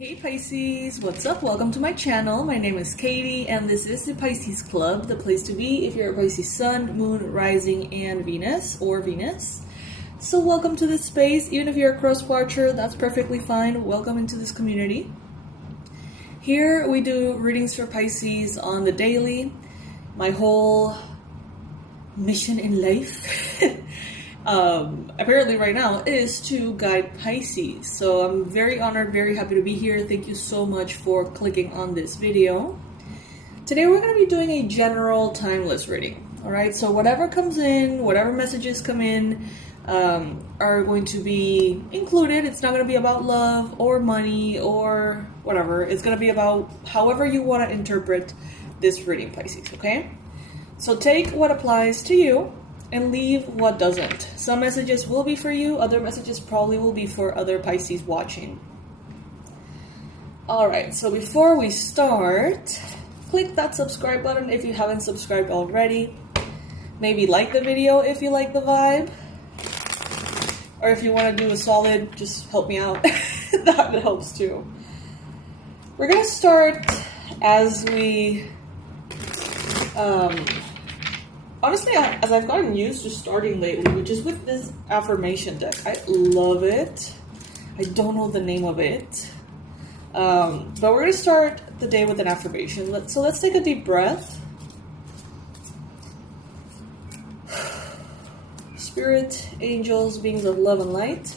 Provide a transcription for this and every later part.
Hey Pisces, what's up? Welcome to my channel. My name is Katie and this is the Pisces Club, the place to be if you're a Pisces Sun, Moon, Rising, and Venus, or Venus. So welcome to this space. Even if you're a cross watcher, that's perfectly fine. Welcome into this community. Here we do readings for Pisces on the daily. My whole mission in life apparently right now is to guide Pisces. So I'm very honored, very happy to be here. Thank you so much for clicking on this video. Today we're going to be doing a general timeless reading. Alright, so whatever comes in, whatever messages come in are going to be included. It's not going to be about love or money or whatever. It's going to be about however you want to interpret this reading, Pisces, okay? So take what applies to you and leave what doesn't. Some messages will be for you, other messages probably will be for other Pisces watching. Alright, so before we start, click that subscribe button if you haven't subscribed already. Maybe like the video if you like the vibe. Or if you want to do a solid, just help me out. That helps too. We're going to start as we... honestly, as I've gotten used to starting lately, which is with this affirmation deck. I love it. I don't know the name of it. But we're going to start the day with an affirmation. So let's take a deep breath. Spirit, angels, beings of love and light,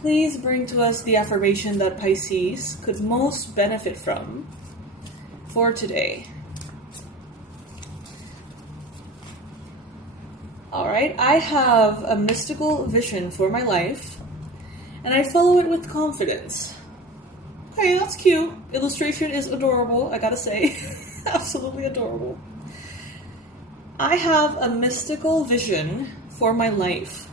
please bring to us the affirmation that Pisces could most benefit from for today. Alright, I have a mystical vision for my life, and I follow it with confidence. Okay, that's cute. Illustration is adorable, I gotta say. Absolutely adorable. I have a mystical vision for my life,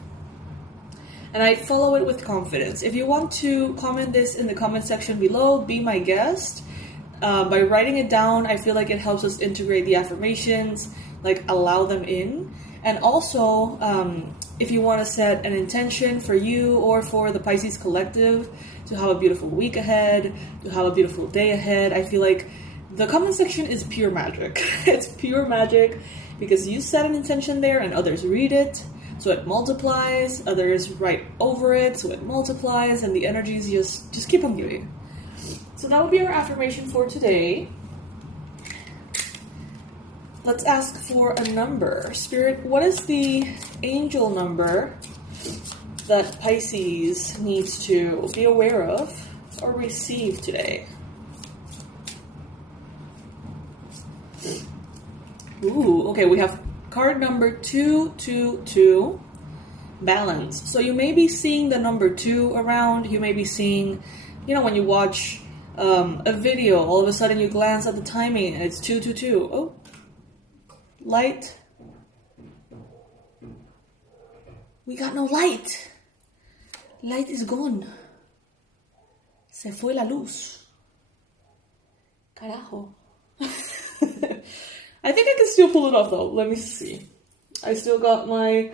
and I follow it with confidence. If you want to comment this in the comment section below, be my guest. By writing it down, I feel like it helps us integrate the affirmations, like allow them in. And also, if you want to set an intention for you or for the Pisces collective to have a beautiful week ahead, to have a beautiful day ahead, I feel like the comment section is pure magic. It's pure magic because you set an intention there and others read it, so it multiplies, others write over it, so it multiplies, and the energies just keep on giving. So that would be our affirmation for today. Let's ask for a number. Spirit, what is the angel number that Pisces needs to be aware of or receive today? Ooh, okay, we have card number 222, balance. So you may be seeing the number 2 around. You may be seeing, when you watch a video, all of a sudden you glance at the timing and it's 222. Oh. Light. We got no light. Light is gone. Se fue la luz. Carajo. I think I can still pull it off though. Let me see. I still got my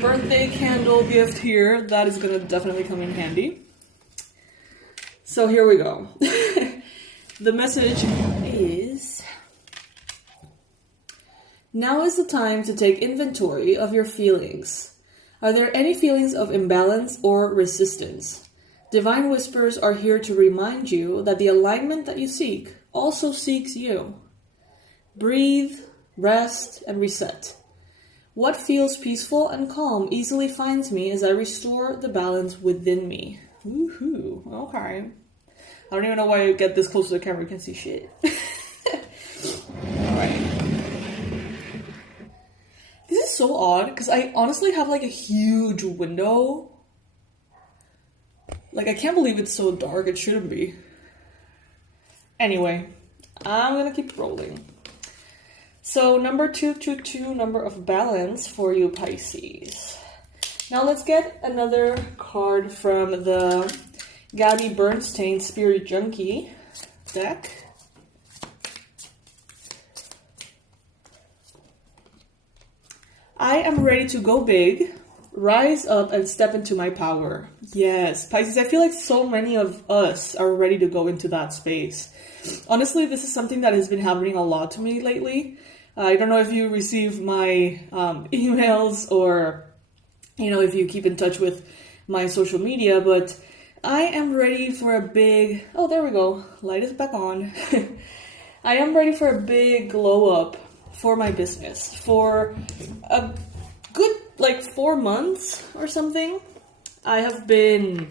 birthday candle gift here. That is gonna definitely come in handy. So here we go. The message is... Now is the time to take inventory of your feelings. Are there any feelings of imbalance or resistance? Divine whispers are here to remind you that the alignment that you seek also seeks you. Breathe, rest, and reset. What feels peaceful and calm easily finds me as I restore the balance within me. Woohoo, okay. I don't even know why I get this close to the camera, you can see shit. Alright. This is so odd, because I honestly have like a huge window. Like, I can't believe it's so dark, it shouldn't be. Anyway, I'm gonna keep rolling. So, number 222, number of balance for you Pisces. Now let's get another card from the Gabby Bernstein Spirit Junkie deck. I am ready to go big, rise up and step into my power. Yes, Pisces, I feel like so many of us are ready to go into that space. Honestly, this is something that has been happening a lot to me lately. I don't know if you receive my emails or, if you keep in touch with my social media, but I am ready for a big, oh, there we go, light is back on. I am ready for a big glow up for my business for a good, 4 months or something. I have been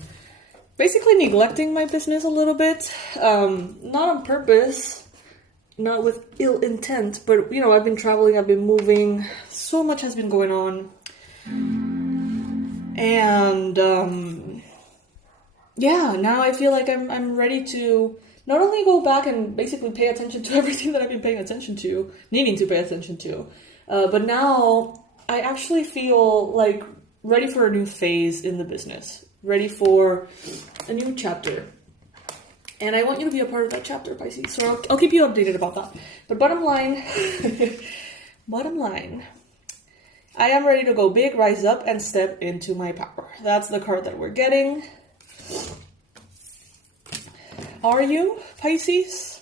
basically neglecting my business a little bit, not on purpose, not with ill intent, but, I've been traveling, I've been moving, so much has been going on. And, now I feel like I'm ready to not only go back and basically pay attention to everything that I've been paying attention to, needing to pay attention to, but now I actually feel like ready for a new phase in the business, ready for a new chapter. And I want you to be a part of that chapter, Pisces. So I'll keep you updated about that. But bottom line, I am ready to go big, rise up, and step into my power. That's the card that we're getting. Are you, Pisces?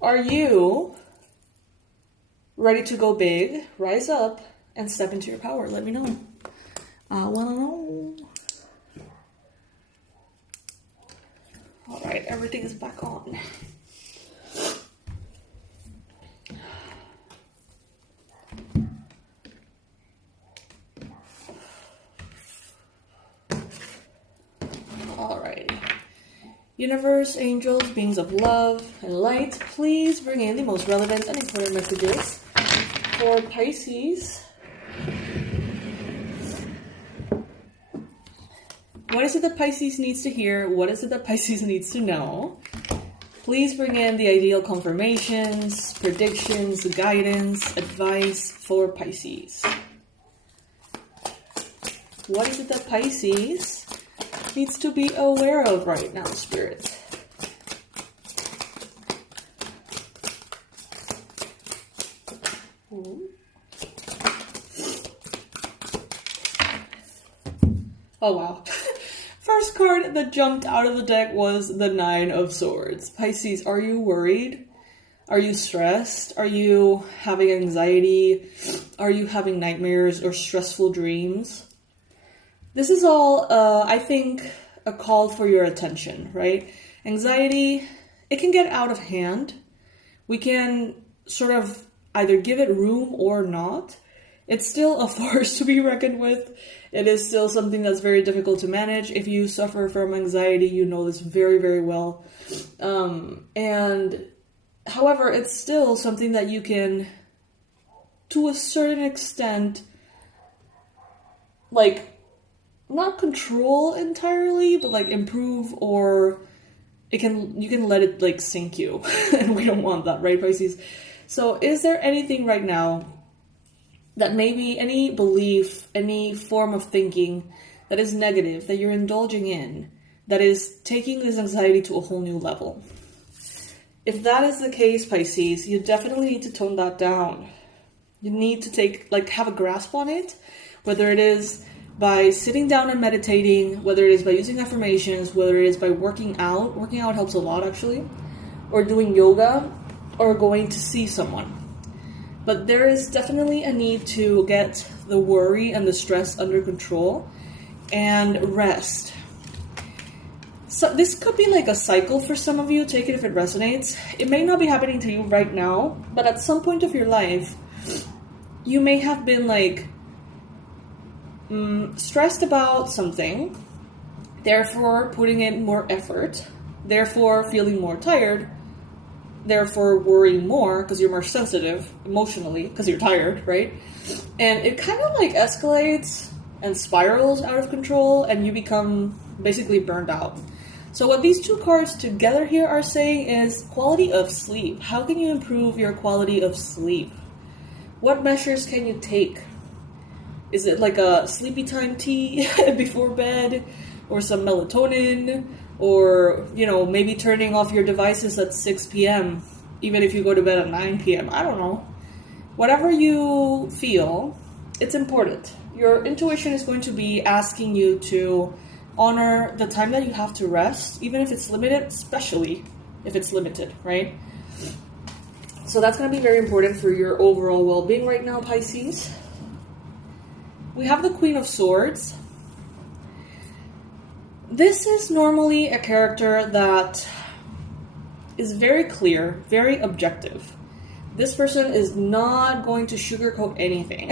Are you ready to go big, rise up, and step into your power? Let me know. I want to know. All right, everything is back on. All right. Universe, angels, beings of love, and light, please bring in the most relevant and important messages for Pisces. What is it that Pisces needs to hear? What is it that Pisces needs to know? Please bring in the ideal confirmations, predictions, guidance, advice for Pisces. What is it that Pisces needs to be aware of right now, Spirit? Ooh. Oh, wow. First card that jumped out of the deck was the Nine of Swords. Pisces, are you worried? Are you stressed? Are you having anxiety? Are you having nightmares or stressful dreams? This is all, I think, a call for your attention, right? Anxiety, it can get out of hand. We can sort of either give it room or not. It's still a force to be reckoned with. It is still something that's very difficult to manage. If you suffer from anxiety, you know this very, very well. And however, it's still something that you can, to a certain extent, not control entirely, but improve, or you can let it sink you. And we don't want that, right, Pisces? So is there anything right now that maybe any belief, any form of thinking that is negative, that you're indulging in, that is taking this anxiety to a whole new level? If that is the case, Pisces, you definitely need to tone that down. You need to have a grasp on it, whether it is by sitting down and meditating, whether it is by using affirmations, whether it is by working out. Working out helps a lot, actually. Or doing yoga, or going to see someone. But there is definitely a need to get the worry and the stress under control and rest. So this could be like a cycle for some of you. Take it if it resonates. It may not be happening to you right now, but at some point of your life, you may have been stressed about something, therefore putting in more effort, therefore feeling more tired, therefore worrying more because you're more sensitive emotionally because you're tired, right? And it kind of escalates and spirals out of control, and you become basically burned out. So what these two cards together here are saying is quality of sleep. How can you improve your quality of sleep? What measures can you take? Is it a sleepy time tea before bed, or some melatonin, or, maybe turning off your devices at 6 p.m., even if you go to bed at 9 p.m.? I don't know. Whatever you feel, it's important. your intuition is going to be asking you to honor the time that you have to rest, even if it's limited, especially if it's limited, right? So that's going to be very important for your overall well-being right now, Pisces. We have the Queen of Swords. This is normally a character that is very clear, very objective. This person is not going to sugarcoat anything.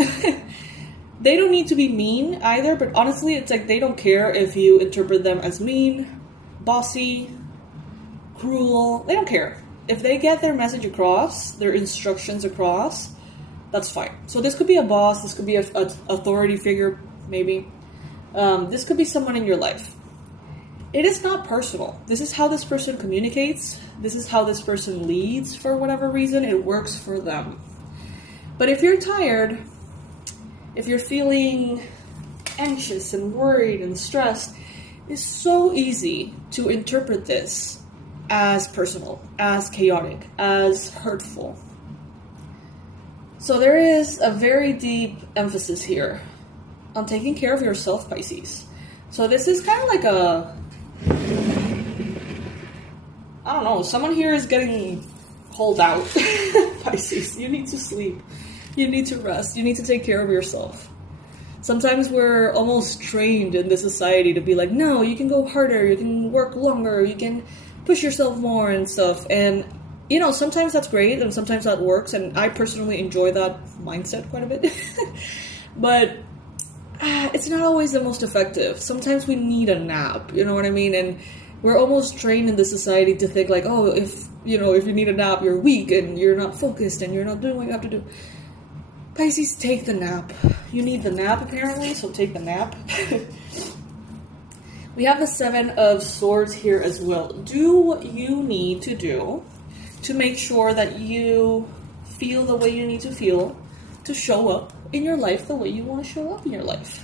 They don't need to be mean either, but honestly, it's like they don't care if you interpret them as mean, bossy, cruel. They don't care. If they get their message across, their instructions across, that's fine. So this could be a boss, this could be an authority figure, maybe. This could be someone in your life. It is not personal. This is how this person communicates. This is how this person leads for whatever reason. It works for them. But if you're tired, if you're feeling anxious and worried and stressed, it's so easy to interpret this as personal, as chaotic, as hurtful. So there is a very deep emphasis here on taking care of yourself, Pisces. So this is kind of like I don't know, someone here is getting called out. Pisces, you need to sleep. You need to rest. You need to take care of yourself. Sometimes we're almost trained in this society to be like, no, you can go harder, you can work longer, you can push yourself more and stuff. And, you know, sometimes that's great and sometimes that works. And I personally enjoy that mindset quite a bit. But it's not always the most effective. Sometimes we need a nap, you know what I mean? And we're almost trained in this society to think like, oh, if you need a nap, you're weak and you're not focused and you're not doing what you have to do. Pisces, take the nap. You need the nap apparently, so take the nap. We have the Seven of Swords here as well. Do what you need to do to make sure that you feel the way you need to feel to show up in your life the way you want to show up in your life.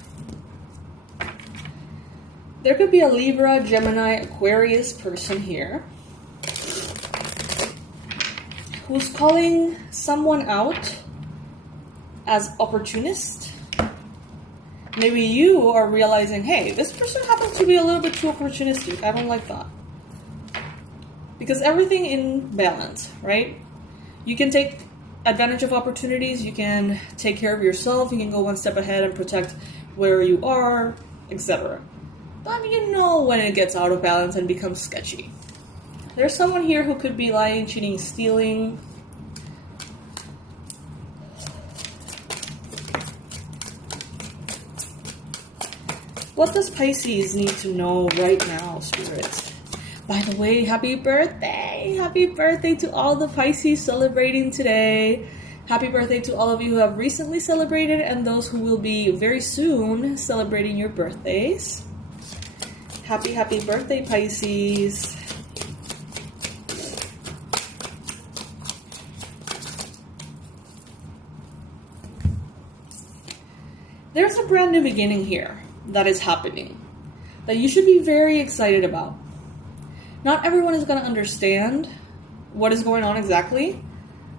There could be a Libra, Gemini, Aquarius person here who's calling someone out as opportunist. Maybe you are realizing, hey, this person happens to be a little bit too opportunistic. I don't like that. Because everything in balance, right? You can take advantage of opportunities. You can take care of yourself. You can go one step ahead and protect where you are, etc. But you know when it gets out of balance and becomes sketchy. There's someone here who could be lying, cheating, stealing. What does Pisces need to know right now, Spirit? By the way, happy birthday! Happy birthday to all the Pisces celebrating today. Happy birthday to all of you who have recently celebrated and those who will be very soon celebrating your birthdays. Happy, happy birthday, Pisces. There's a brand new beginning here that is happening that you should be very excited about. Not everyone is going to understand what is going on exactly.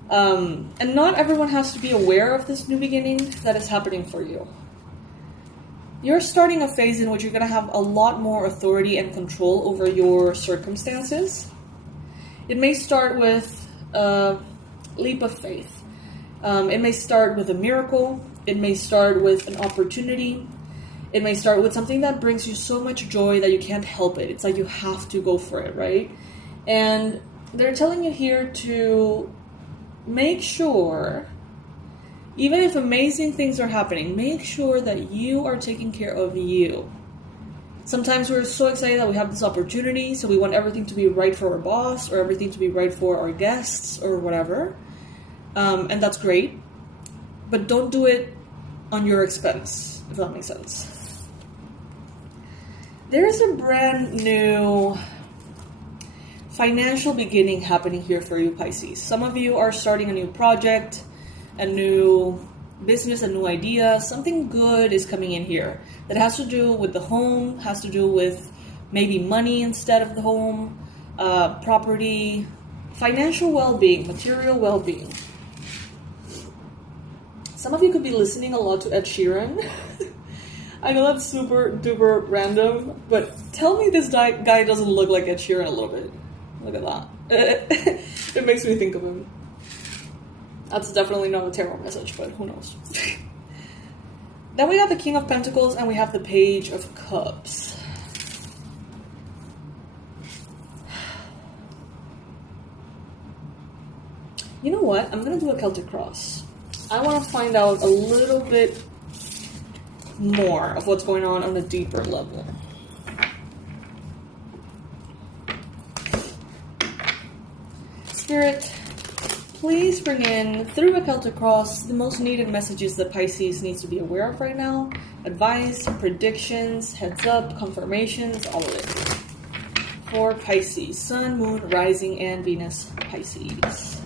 And not everyone has to be aware of this new beginning that is happening for you. You're starting a phase in which you're going to have a lot more authority and control over your circumstances. It may start with a leap of faith. It may start with a miracle. It may start with an opportunity. It may start with something that brings you so much joy that you can't help it. It's like you have to go for it, right? And they're telling you here to make sure, even if amazing things are happening, make sure that you are taking care of you. Sometimes we're so excited that we have this opportunity, so we want everything to be right for our boss or everything to be right for our guests or whatever. And that's great. But don't do it on your expense, if that makes sense. There's a brand new financial beginning happening here for you, Pisces. Some of you are starting a new project, a new business, a new idea. Something good is coming in here that has to do with the home, has to do with maybe money instead of the home, property, financial well-being, material well-being. Some of you could be listening a lot to Ed Sheeran. I know that's super duper random, but tell me this guy doesn't look like Ed Sheeran a little bit. Look at that. It makes me think of him. That's definitely not a tarot message, but who knows. Then we have the King of Pentacles and we have the Page of Cups. You know what? I'm going to do a Celtic cross. I want to find out a little bit more of what's going on a deeper level. Spirit, please bring in, through a Celtic cross, the most needed messages that Pisces needs to be aware of right now. Advice, predictions, heads up, confirmations, all of it. For Pisces, Sun, Moon, Rising, and Venus Pisces.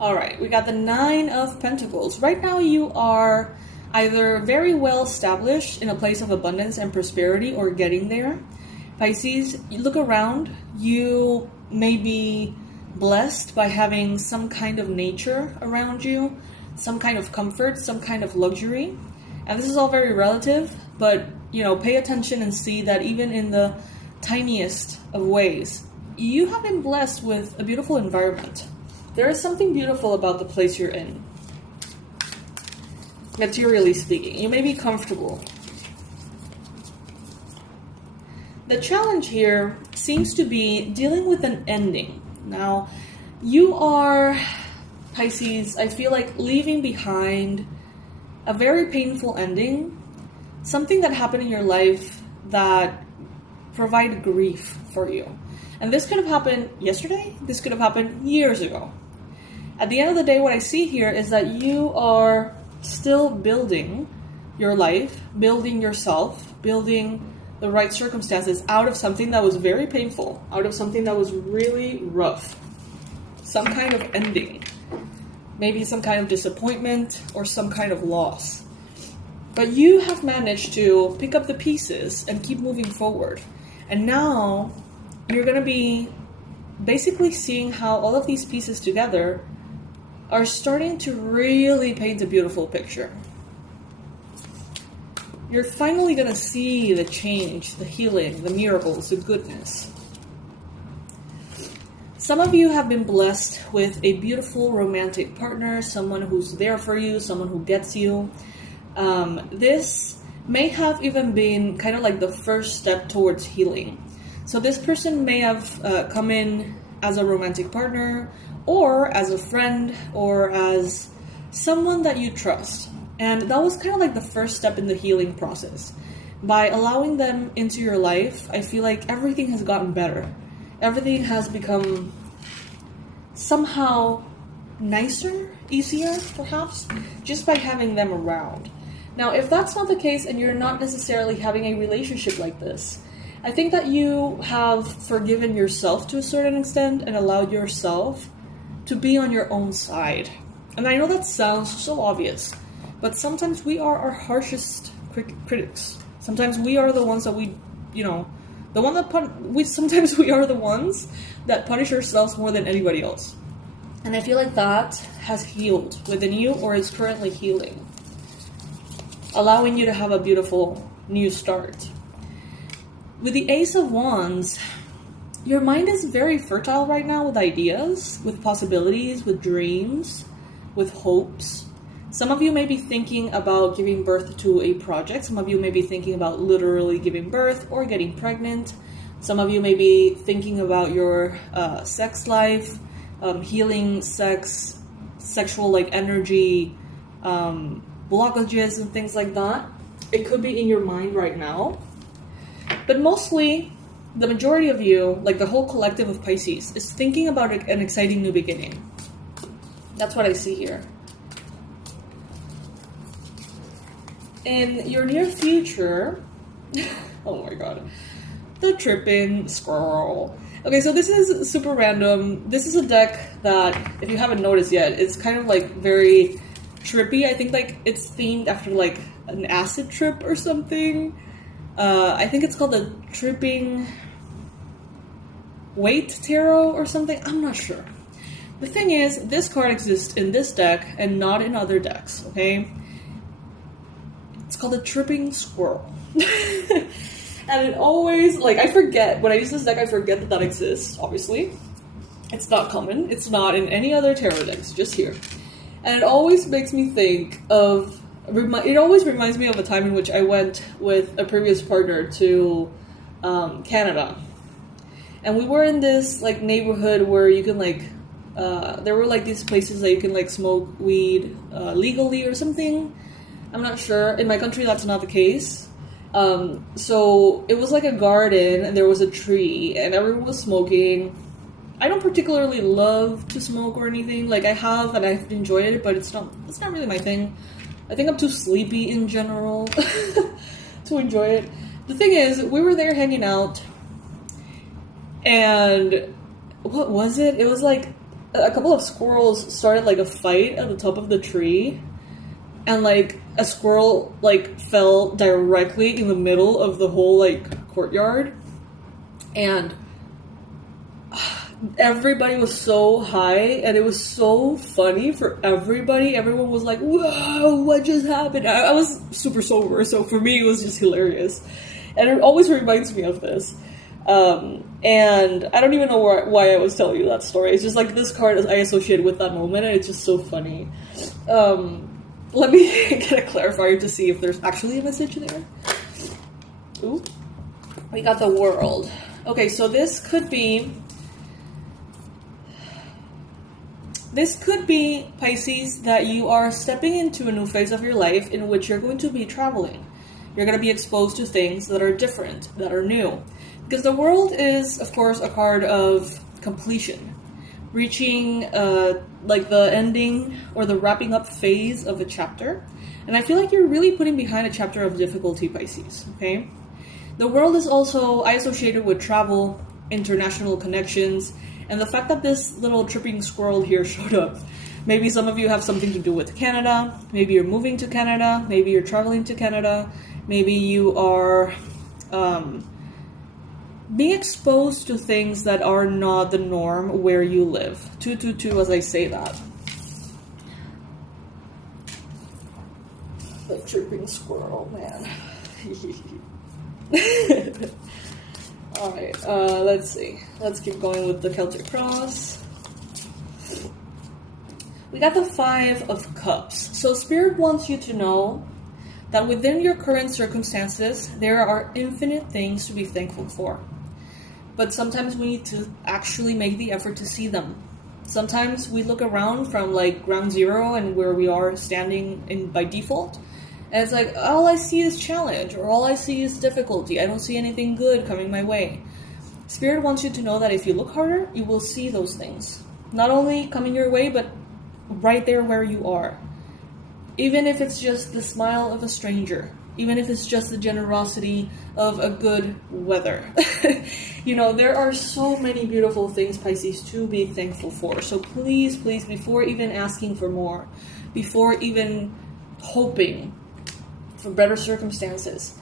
Alright, we got the Nine of Pentacles. Right now you are either very well established in a place of abundance and prosperity or getting there. Pisces, you look around, you may be blessed by having some kind of nature around you, some kind of comfort, some kind of luxury. And this is all very relative, but pay attention and see that even in the tiniest of ways, you have been blessed with a beautiful environment. There is something beautiful about the place you're in. Materially speaking, you may be comfortable. The challenge here seems to be dealing with an ending. Now, you are, Pisces, I feel like leaving behind a very painful ending, something that happened in your life that provided grief for you. And this could have happened yesterday, this could have happened years ago. At the end of the day, what I see here is that you are still building your life, building yourself, building the right circumstances out of something that was very painful, out of something that was really rough. Some kind of ending. Maybe some kind of disappointment or some kind of loss. But you have managed to pick up the pieces and keep moving forward. And now you're going to be basically seeing how all of these pieces together are starting to really paint a beautiful picture. You're finally going to see the change, the healing, the miracles, the goodness. Some of you have been blessed with a beautiful romantic partner, someone who's there for you, someone who gets you. This may have even been kind of like the first step towards healing. So this person may have come in as a romantic partner, or as a friend, or as someone that you trust. And that was kind of like the first step in the healing process. By allowing them into your life, I feel like everything has gotten better. Everything has become somehow nicer, easier, perhaps, just by having them around. Now, if that's not the case and you're not necessarily having a relationship like this, I think that you have forgiven yourself to a certain extent and allowed yourself to be on your own side. And I know that sounds so obvious, but sometimes we are our harshest critics. Sometimes we are the ones that sometimes we are the ones that punish ourselves more than anybody else. And I feel like that has healed within you, or is currently healing, allowing you to have a beautiful new start. With the Ace of Wands, your mind is very fertile right now with ideas, with possibilities, with dreams, with hopes. Some of you may be thinking about giving birth to a project. Some of you may be thinking about literally giving birth or getting pregnant. Some of you may be thinking about your sex life, healing sexual energy, blockages and things like that. It could be in your mind right now. But mostly, the majority of you, like the whole collective of Pisces, is thinking about an exciting new beginning. That's what I see here. In your near future, oh my god, the tripping squirrel. Okay, so this is super random. This is a deck that, if you haven't noticed yet, it's kind of very trippy. I think it's themed after an acid trip or something. I think it's called the Tripping Weight Tarot or something. I'm not sure. The thing is, this card exists in this deck and not in other decks, okay? It's called a tripping squirrel. And it always, like, I forget, when I use this deck, I forget that exists, obviously. It's not common. It's not in any other tarot decks, just here. And it always makes me think of, it always reminds me of a time in which I went with a previous partner to Canada. And we were in this, like, neighborhood where you can, like, there were, like, these places that you can, like, smoke weed legally or something. I'm not sure. In my country, that's not the case. So it was like a garden and there was a tree and everyone was smoking. I don't particularly love to smoke or anything. Like, I have and I've enjoyed it, but it's not really my thing. I think I'm too sleepy in general to enjoy it. The thing is, we were there hanging out and what was it? It was like a couple of squirrels started like a fight at the top of the tree. And, like, a squirrel, like, fell directly in the middle of the whole, like, courtyard. And everybody was so high, and it was so funny for everybody. Everyone was like, whoa, what just happened? I was super sober, so for me, it was just hilarious. And it always reminds me of this. And I don't even know why I was telling you that story. It's just, like, this card I associate with that moment, and it's just so funny. Let me get a clarifier to see if there's actually a message there. Ooh. We got the World. Okay, so this could be Pisces, that you are stepping into a new phase of your life in which you're going to be traveling. You're going to be exposed to things that are different, that are new. Because the World is, of course, a card of completion. Reaching like the ending or the wrapping up phase of a chapter. And I feel like you're really putting behind a chapter of difficulty, Pisces, okay? The World is also, I associated with travel, international connections, and the fact that this little tripping squirrel here showed up. Maybe some of you have something to do with Canada, maybe you're moving to Canada, maybe you're traveling to Canada, maybe you are being exposed to things that are not the norm where you live. 222 as I say that. The tripping squirrel, man. Alright, let's see. Let's keep going with the Celtic Cross. We got the Five of Cups. So Spirit wants you to know that within your current circumstances, there are infinite things to be thankful for. But sometimes we need to actually make the effort to see them. Sometimes we look around from like ground zero and where we are standing in by default, and it's like, all I see is challenge, or all I see is difficulty. I don't see anything good coming my way. Spirit wants you to know that if you look harder, you will see those things. Not only coming your way, but right there where you are. Even if it's just the smile of a stranger. Even if it's just the generosity of a good weather. You know, there are so many beautiful things, Pisces, to be thankful for. So please, please, before even asking for more, before even hoping for better circumstances,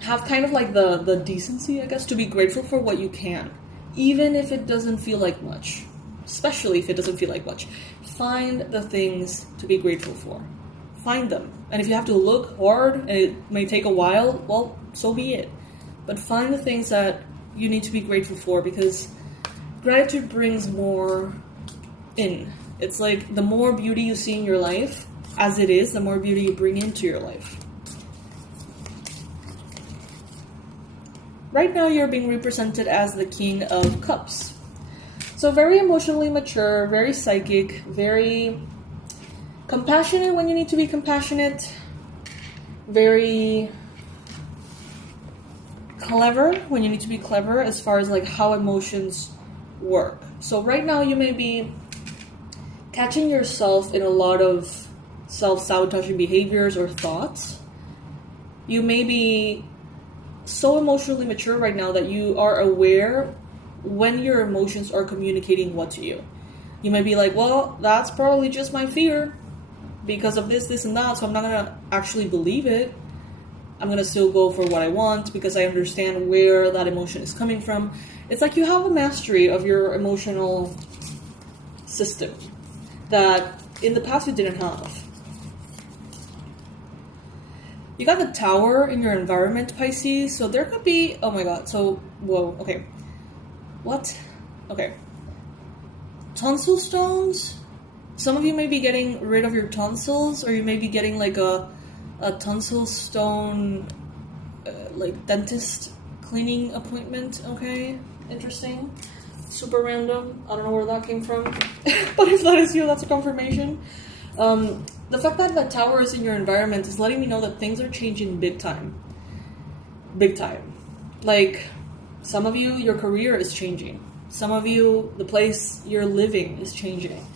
have kind of like the decency, I guess, to be grateful for what you can. Even if it doesn't feel like much. Especially if it doesn't feel like much. Find the things to be grateful for. Find them. And if you have to look hard and it may take a while, well, so be it. But find the things that you need to be grateful for, because gratitude brings more in. It's like the more beauty you see in your life, as it is, the more beauty you bring into your life. Right now you're being represented as the King of Cups. So very emotionally mature, very psychic, very compassionate when you need to be compassionate, very clever when you need to be clever as far as like how emotions work. So right now you may be catching yourself in a lot of self-sabotaging behaviors or thoughts. You may be so emotionally mature right now that you are aware when your emotions are communicating what to you. You might be like, well, that's probably just my fear because of this, and that, so I'm not going to actually believe it. I'm going to still go for what I want because I understand where that emotion is coming from. It's like you have a mastery of your emotional system that in the past you didn't have. You got the Tower in your environment, Pisces, so there could be, oh my god, so, whoa, okay. What? Okay. Tonsil stones? Some of you may be getting rid of your tonsils, or you may be getting like a tonsil stone, like dentist cleaning appointment, okay? Interesting. Super random. I don't know where that came from. But if that is you, that's a confirmation. The fact that the Tower is in your environment is letting me know that things are changing big time. Big time. Like, some of you, your career is changing. Some of you, the place you're living is changing.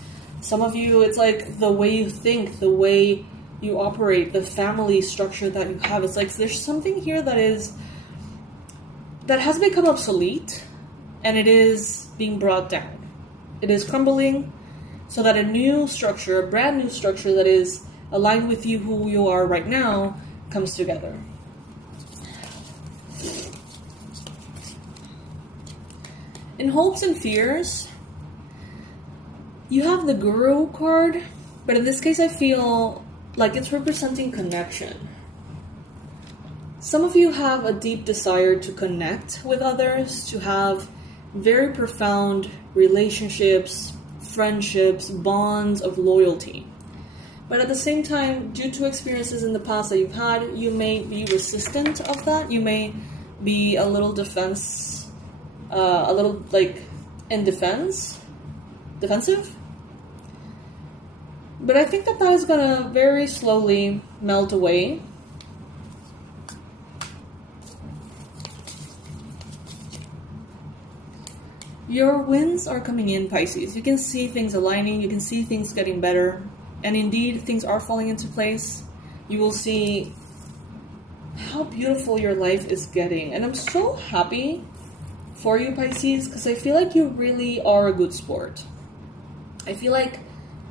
Some of you, it's like the way you think, the way you operate, the family structure that you have. It's like there's something here that has become obsolete, and it is being brought down. It is crumbling so that a new structure, a brand new structure that is aligned with you, who you are right now, comes together. In hopes and fears, you have the Guru card, but in this case I feel like it's representing connection. Some of you have a deep desire to connect with others, to have very profound relationships, friendships, bonds of loyalty. But at the same time, due to experiences in the past that you've had, you may be resistant of that. You may be a little defensive. But I think that is gonna very slowly melt away. Your wins are coming in, Pisces. You can see things aligning, you can see things getting better, and indeed, things are falling into place. You will see how beautiful your life is getting. And I'm so happy for you, Pisces, because I feel like you really are a good sport. I feel like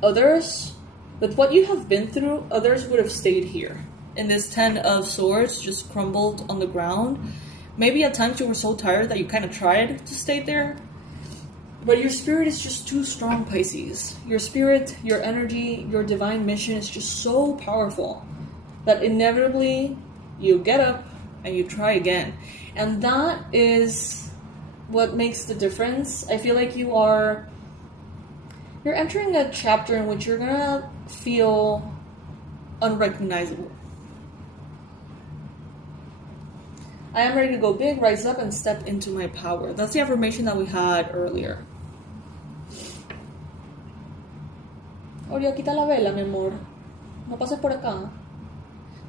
others, with what you have been through, others would have stayed here. In this 10 of Swords, just crumbled on the ground. Maybe at times you were so tired that you kind of tried to stay there. But your spirit is just too strong, Pisces. Your spirit, your energy, your divine mission is just so powerful that inevitably you get up and you try again. And that is what makes the difference. I feel like you're entering a chapter in which you're gonna feel unrecognizable. I am ready to go big, rise up, and step into my power. That's the affirmation that we had earlier. Oreo, quita la vela, mi amor. No pases por acá.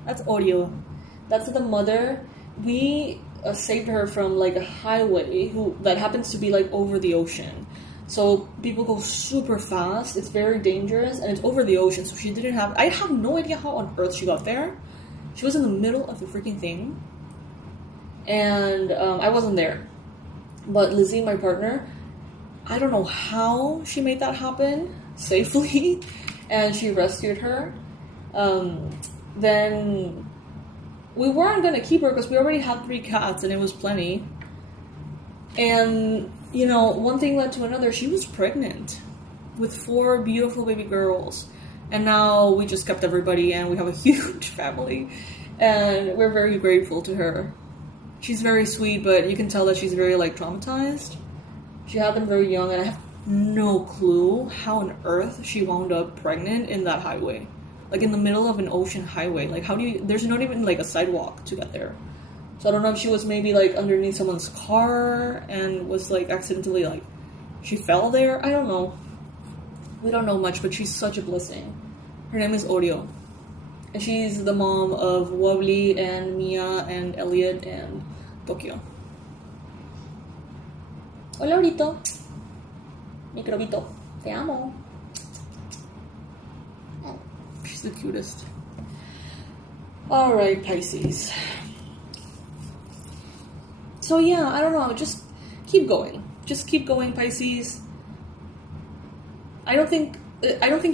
That's Oreo. That's the mother. We saved her from like a highway that happens to be like over the ocean. So people go super fast. It's very dangerous, and it's over the ocean. So she didn't have. I have no idea how on earth she got there. She was in the middle of the freaking thing. And I wasn't there. But Lizzie, my partner, I don't know how she made that happen safely. And she rescued her. Then we weren't going to keep her because we already had 3 cats and it was plenty. And, you know, one thing led to another. She was pregnant with 4 beautiful baby girls. And now we just kept everybody and we have a huge family. And we're very grateful to her. She's very sweet, but you can tell that she's very, like, traumatized. She had them very young, and I have no clue how on earth she wound up pregnant in that highway. Like, in the middle of an ocean highway. Like, there's not even, like, a sidewalk to get there. So I don't know if she was maybe, like, underneath someone's car and was, like, accidentally, like, she fell there. I don't know. We don't know much, but she's such a blessing. Her name is Oreo. And she's the mom of Wobbly and Mia and Elliot and Tokyo. Hola, Orito. Microbito. Te amo. She's the cutest. Alright, Pisces. So yeah, I don't know. Just keep going. Just keep going, Pisces. I don't think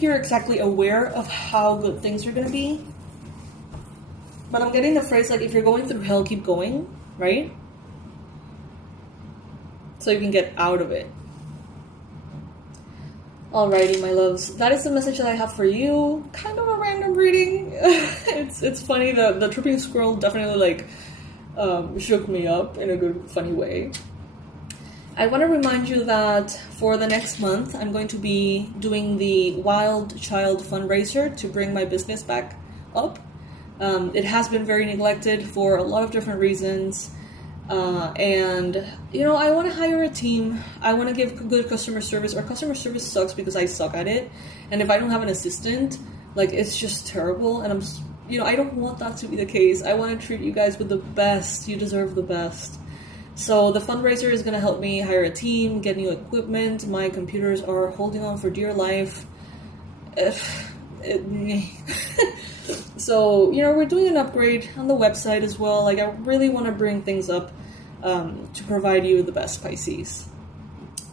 you're exactly aware of how good things are going to be. But I'm getting the phrase, like, if you're going through hell, keep going, right? So you can get out of it. Alrighty, my loves. That is the message that I have for you. Kind of a random reading. It's funny. The tripping squirrel definitely like shook me up in a good, funny way. I want to remind you that for the next month, I'm going to be doing the Wild Child Fundraiser to bring my business back up. It has been very neglected for a lot of different reasons. And, you know, I want to hire a team. I want to give good customer service. Our customer service sucks because I suck at it. And if I don't have an assistant, like, it's just terrible. And I don't want that to be the case. I want to treat you guys with the best. You deserve the best. So the fundraiser is going to help me hire a team, get new equipment. My computers are holding on for dear life. So, you know, we're doing an upgrade on the website as well. Like, I really want to bring things up to provide you the best, Pisces.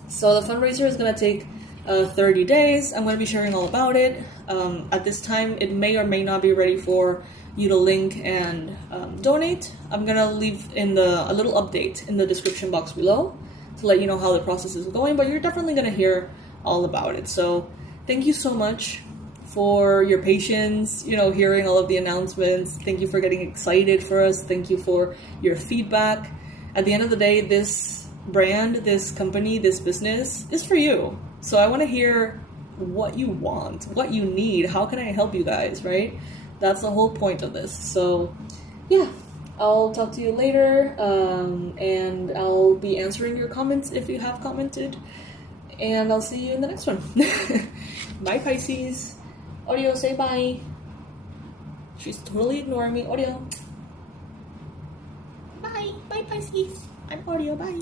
So the fundraiser is going to take 30 days. I'm going to be sharing all about it. At this time, it may or may not be ready for you to link and donate. I'm going to leave a little update in the description box below to let you know how the process is going, but you're definitely going to hear all about it. So thank you so much for your patience, you know, hearing all of the announcements. Thank you for getting excited for us. Thank you for your feedback. At the end of the day, this brand, this company, this business is for you. So I want to hear what you want, what you need. How can I help you guys, right? That's the whole point of this. So yeah, I'll talk to you later, and I'll be answering your comments if you have commented, and I'll see you in the next one. Bye, Pisces. Audio, say bye. She's totally ignoring me. Audio. Bye. Bye, Pisces. I'm Audio. Bye.